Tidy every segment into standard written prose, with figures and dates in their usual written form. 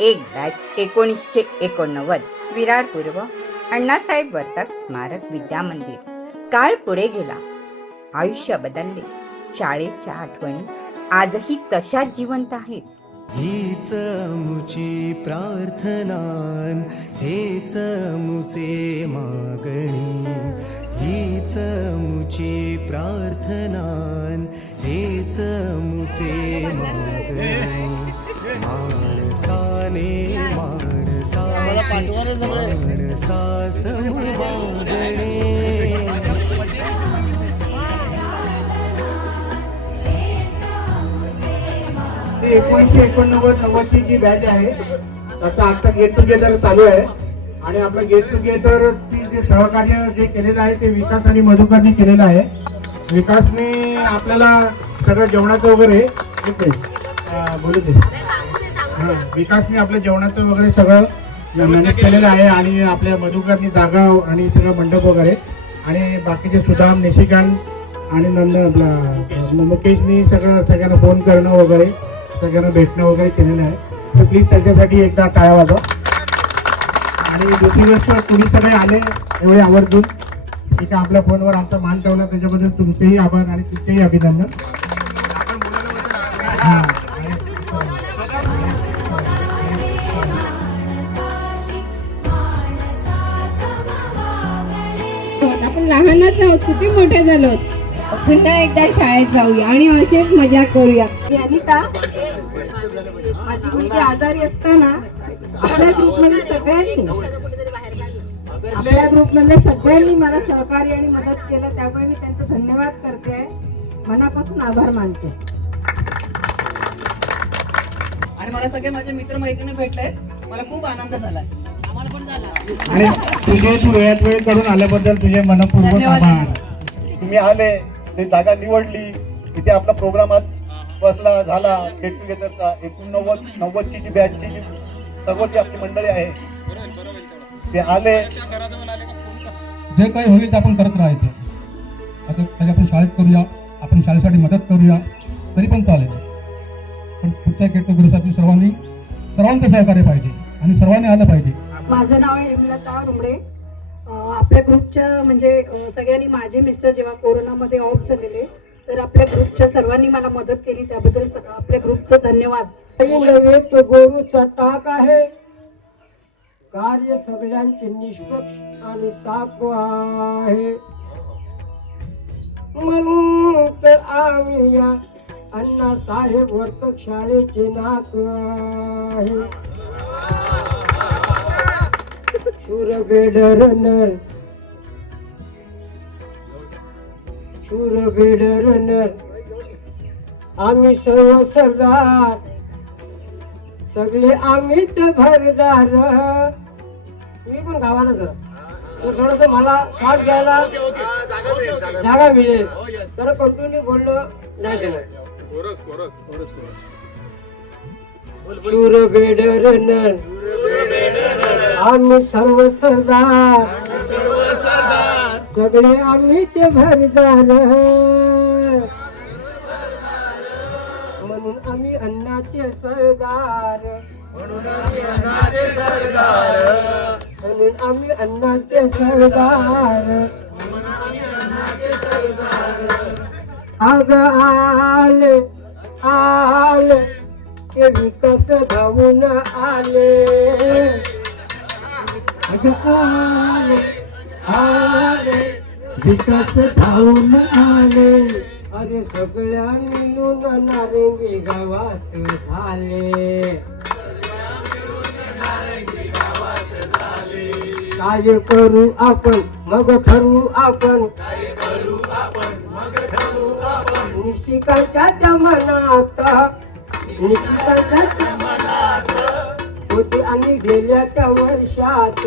एक बॅच 1989 विरार पूर्व अण्णासाहेब वर्तक स्मारक विद्या मंदिर. काळ पुढे गेला, आयुष्य बदलले, शाळेच्या आठवणी आजही तशाच जिवंत आहेत. हीच मुची प्रार्थनान, हेच मुचे मागणी. हीच मुची प्रार्थनान, हेच मुचे मागणी. माणसाने माणसाशी माणसा समवागणे. 1989 जी बॅच आहे त्याचा आता गेट टुगेदर चालू आहे. आणि आपलं गेट टुगेदर जे सहकार्य जे केलेलं आहे ते विकास आणि मधुकरनी केलेलं आहे. विकासने आपल्याला सगळं जेवणाचं वगैरे बोलू दे. विकासने आपल्या जेवणाचं वगैरे सगळं मॅनेज केलेलं आहे. आणि आपल्या मधुकरनी जागा आणि सगळं मंडप वगैरे, आणि बाकीचे सुदाम, निशिकांत आणि आपला मुकेशनी सगळ्यांना फोन करणं वगैरे, सगळ्यांना भेटणं वगैरे केलेलं आहे. तर प्लीज त्याच्यासाठी एकदा टाळ्या वाजवा. आणि दुसरी गोष्ट, तुम्ही सगळे आले एवढे आवर्जून ठीक आहे, आपल्या फोनवर आमचा मान ठेवला त्याच्याबद्दल तुमचेही आभार आणि तुमचेही अभिनंदन. आपण लहानच आहोत, किती मोठे झालो. पुन्हा एकदा शाळेत जाऊया आणि असेच मजा करूया. अनिता, माझी मुलगी आजारी असताना आपल्या ग्रुपमधल्या सगळ्यांनी मला सहकार्य आणि मदत केलं, त्यामुळे मी त्यांचा धन्यवाद करते, मनापासून आभार मानते. आणि मला सगळे माझे मित्र मैत्रिणी भेटले, मला खूप आनंद झाला. आम्हाला पण झाला. आणि तुझे तू वेळात वेळ करून आल्याबद्दल तुझे मनपूर्वक आभार. तुम्ही आले, ते जागा निवडली, इथे आपला प्रोग्राम आज बसला झाला गेट टुगेदरचा. 89ची जी बॅचची जी सर्वची आपली मंडळी आहे ते आले. जे काही होईल ते आपण करत राहायचं. आता कधी आपण शाळेत करूया, आपण शाळेसाठी मदत करूया तरी पण चालेल, पण पुढच्या गेट टुगेदरसाठी सर्वांचं सहकार्य पाहिजे आणि सर्वांनी आलं पाहिजे. माझं नाव आहे हेमलता रुमडे. आपल्या ग्रुपच्या म्हणजे सगळ्यांनी, माझे मिस्टर जेव्हा कोरोनामध्ये ऑफ झालेले, तर आपल्या ग्रुपच्या सर्वांनी मला मदत केली, त्याबद्दल आपल्या ग्रुपचं धन्यवाद. नव्हे तो गोरूचा टाक आहे, कार्य सगळ्यांचे निष्पक्ष आणि साफ आहे. म्हणून तर आम्ही या अण्णासाहेब वर्तक शाळेचे नाक आहे. शूर बेडरनर, शूर बेडरनर, आम्ही सर्व सरदार, सगळे आम्हीच भरदार. मी पण गावाला जरा तर थोडस मला श्वास घ्यायला जागा मिळेल, तर कंटिन्यू बोलणं नाही देणार. शूर बेडरनर, आम्ही सर्व सरदार, सगळे आम्ही ते भरदार. म्हणून आम्ही अण्णाचे सरदार, म्हणून आम्ही अण्णाचे सरदार. अग आले आले ते विकास धावून आले. अग आले आले विकास धावून आले. अरे सगळ्या मिळून नारंगी गावात झाले. काय करू आपण मग ठरवू आपण, निशिकांच्या मनात, निशिकांच्या मनात होते आणि गेल्या त्या वर्षात.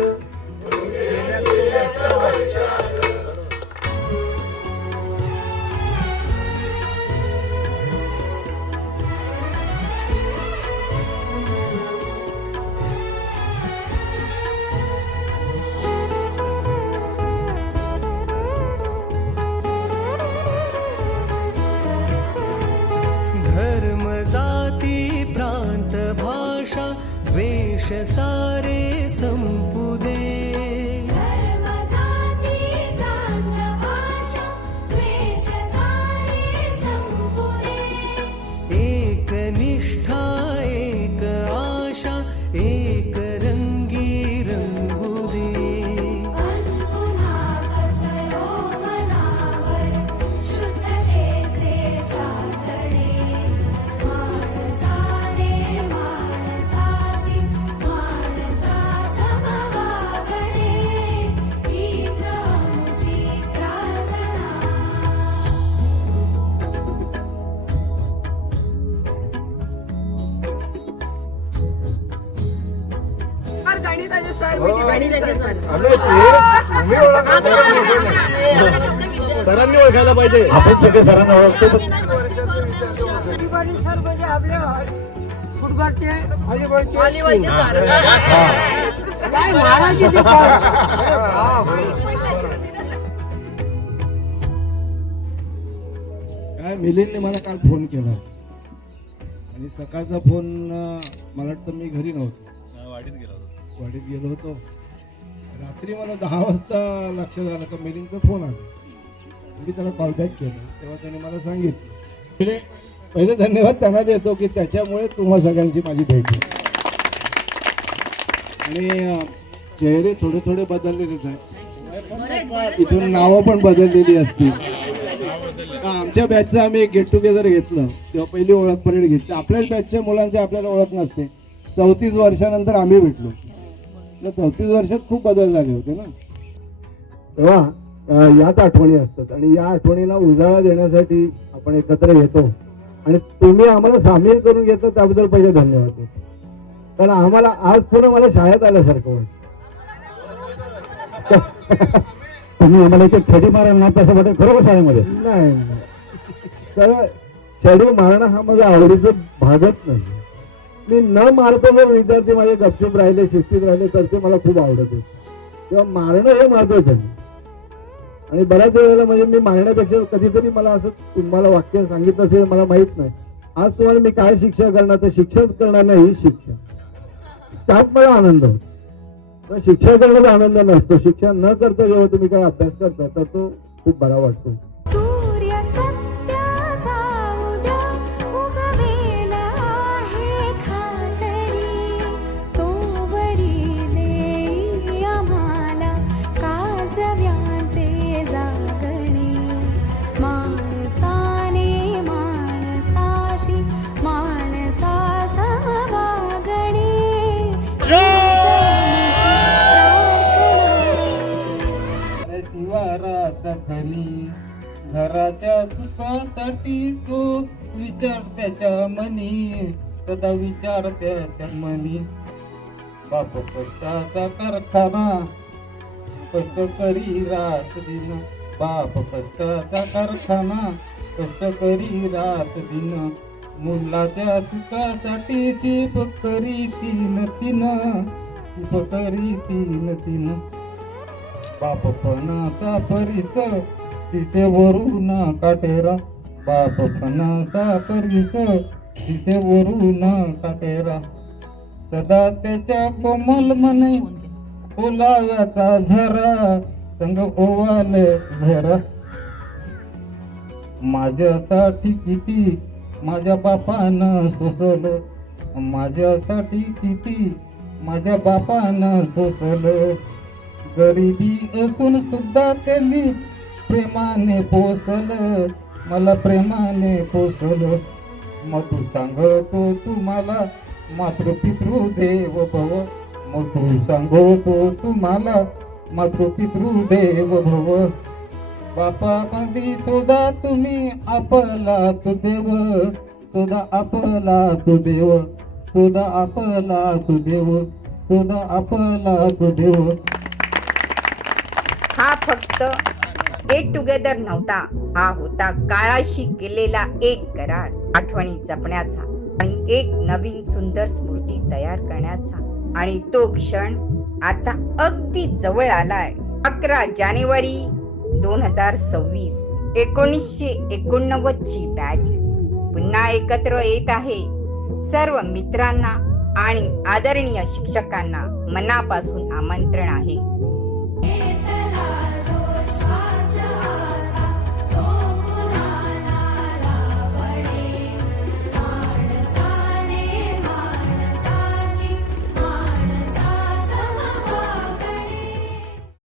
धर्म जाती प्रांत भाषा वेळ द्वेष सारे संपू दे. एक निष्ठा एक आशा एक रंगी रंगू दे. सरांनी ओळखायला पाहिजे. आपण सगळे सरांना ओळखतो. काय मिलिंदने मला काल फोन केला आणि सकाळचा फोन मला वाटतं मी घरी नव्हतो, वाडीत गेलो होतो. रात्री मला 10 वाजता लक्षात आलं का मिलिंदचा फोन आला. मी त्याला कॉल बॅक केला, तेव्हा त्याने मला सांगितलं. पहिले धन्यवाद त्यांना देतो की त्याच्यामुळे तुम्हा सगळ्यांची माझी भेट झाली. आणि चेहरे थोडे थोडे बदललेलेच आहेत, इथून नावं पण बदललेली असतील. आमच्या बॅचचं आम्ही एक गेट टुगेदर घेतलं तेव्हा पहिली ओळख परेड घेतली. आपल्याच बॅचच्या मुलांची आपल्याला ओळख नसते. 34 वर्षानंतर आम्ही भेटलो. 34 वर्षात खूप बदल झाले होते ना. तेव्हा याच आठवणी असतात आणि या आठवणीला उजाळा देण्यासाठी आपण एकत्र येतो आणि तुम्ही आम्हाला सामील करून घेता त्याबद्दल पहिले धन्यवाद. कारण आम्हाला आज पुन्हा मला शाळेत आल्यासारखं वाटतं. तुम्ही आम्हाला एक छडी माराल ना तसं वाटत खरोखर शाळेमध्ये नाही. तर छडी मारणं हा माझा आवडीचा भागच नाही. मी न मारता जर विद्यार्थी माझे गपचूप राहिले शिस्तीत राहिले तर ते मला खूप आवडत होते. तेव्हा मारणं हे महत्वाचं आहे. आणि बऱ्याच वेळेला म्हणजे मी मारण्यापेक्षा कधीतरी मला असं तुम्हाला वाक्य सांगितलं असेल मला माहित नाही. आज तुम्हाला मी काय शिक्षा करणार तर शिक्षाच करणार नाही ही शिक्षा. त्यात मला आनंद होतो. शिक्षा करण्याचा आनंद नसतो. शिक्षा न करता जेव्हा तुम्ही काय अभ्यास करता तर तो खूप बरा वाटतो. सूर्य सत्याचा उद्या उगवेला आहे खातरी. तो वरी देई आम्हाला काजव्यांचे जागणे. माणसाने माणसाशी माणसा समवागणे. शिवारात घरी घराच्या सुखासाठी तो विचार त्याच्या मनी. सदा विचार त्याच्या मनी. बाप कष्टाचा कारखाना कष्ट करी रात दिन. बाप कष्टाचा कारखाना कष्ट करी रात दिन. मुलाच्या सुखासाठी शिप करी तीन तीन. शिप करी तीन तीन. बापपणाचा परिस दिसेवरून काटेरा. बापपणाचा परिस दिसेवरून काटेरा. सदा त्याच्या कोमल मने ओलाव्याचा झरा. संग ओवाल झरा. माझ्यासाठी किती माझ्या बापानं सोसलं. माझ्यासाठी किती माझ्या बापानं सोसलं. गरिबी असून सुद्धा त्यांनी प्रेमाने पोसलं. मला प्रेमाने पोसलं. मधू सांगतो तुम्हाला मातृपितृ देव भव. मधू सांगतो तुम्हाला मातृपितृ देव भव. बापामध्ये सुद्धा तुम्ही आपला तो देव. सुद्धा आपला तो देव. सुद्धा आपला तो देव. सुद्धा आपला तो देव. हा फक्त गेट टुगेदर नव्हता, हा होता काळाशी केलेला एक करार. आठवणी जपण्याचा आणि एक नवीन सुंदर स्मृती तयार करण्याचा. आणि तो क्षण आता अगदी जवळ आलाय. 11 जानेवारी 2026 1989 ची बॅच पुन्हा एकत्र येत आहे. सर्व मित्रांना आणि आदरणीय शिक्षकांना मनापासून आमंत्रण आहे.